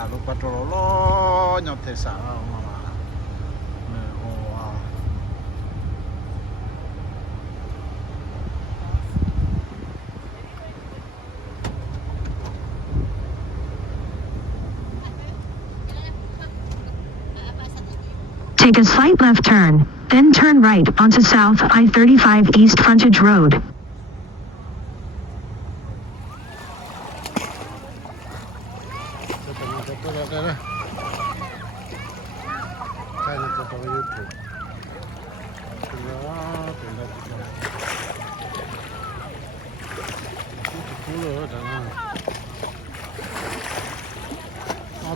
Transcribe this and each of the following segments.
là lúc bắt đầu lo nhọc thể xả mà nè ô Take a slight left turn, then turn right onto South I-35 East Frontage Road.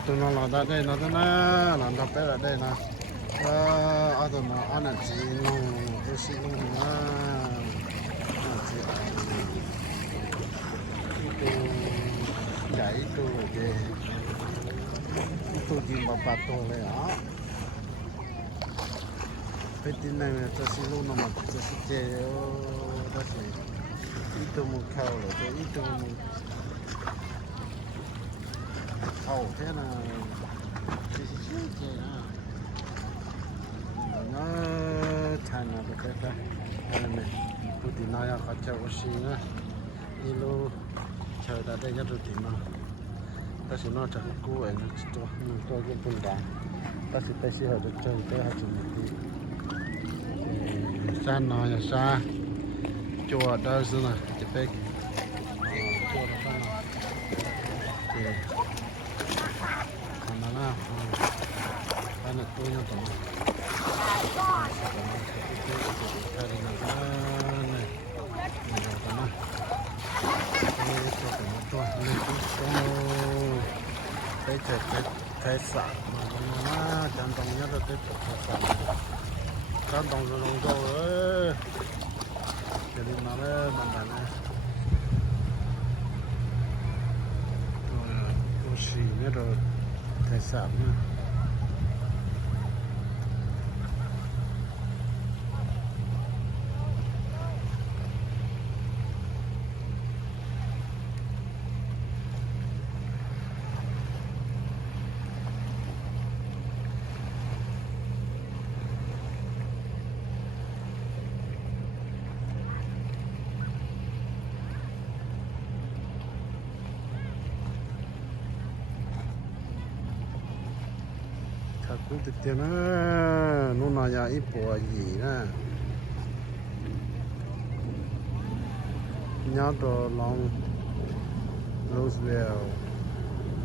tụi nó là đây nó làm tập bé là đây nè ở tụi nó ăn là gì nó tôi xin nó chạy tôi về tôi đi vào bát tôi này á cái tin này tôi xin luôn nó mà tôi xin chơi đó thì ít tôi muốn khâu rồi tôi ít tôi muốn khâu thế là nó thành là được cái này tôi thì nói là có chơi oxy nữa đi luôn chơi tại đây rất là tiện mà ta sẽ nói chẳng cố ấy nó tôi cái bún đá ta sẽ học được chơi tới học được đi xa nói là xa chùa đó xưa này chụp cái chùa đó xa nào còn nó là anh là tôi nhau tổng cái sả mà nó chẳng đồng nhất là cái sả chẳng đồng rồi đồng rồi cho nên nó bằng bản này rồi xì nữa rồi cái sả nữa cũng thực tiền nó nói là ít bộ gì nè nhớ đồ lòng Roosevelt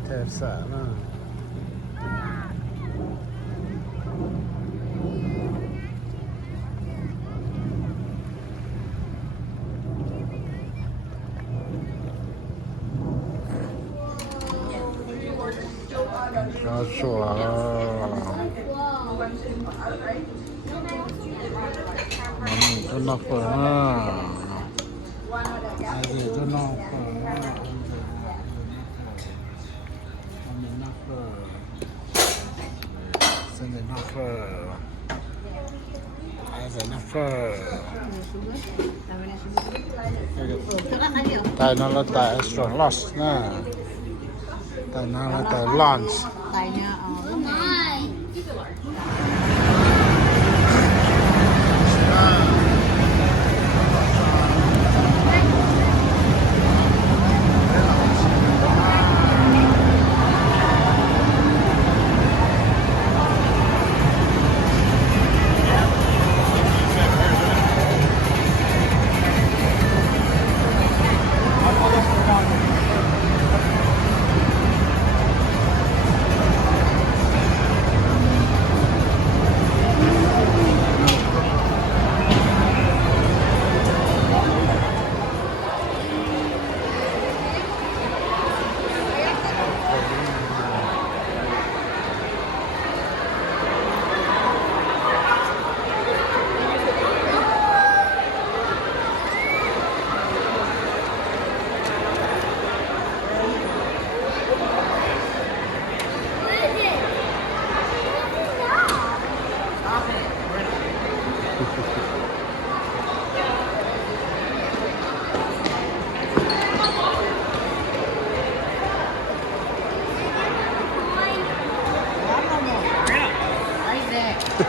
thép xả nè cá sấu cho nó phở cái gì cho nó phở nó phở xin nó phở nó phở tại nó là tại extra large nè tại nó là tại lunch tại nhà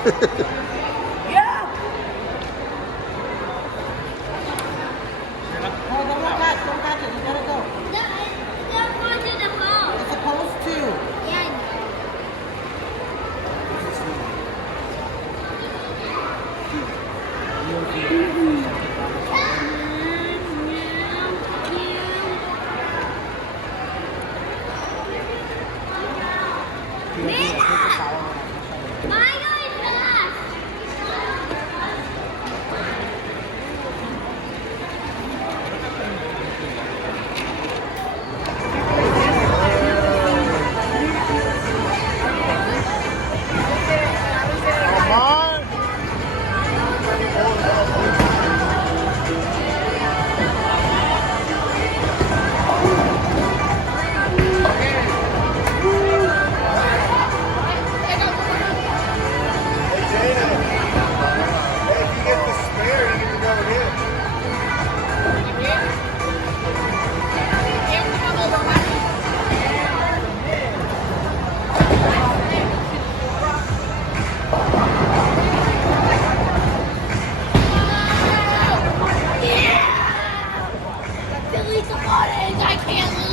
Yeah. Oh, don't touch it. You gotta go. It's supposed to. I can't lose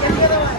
the other one.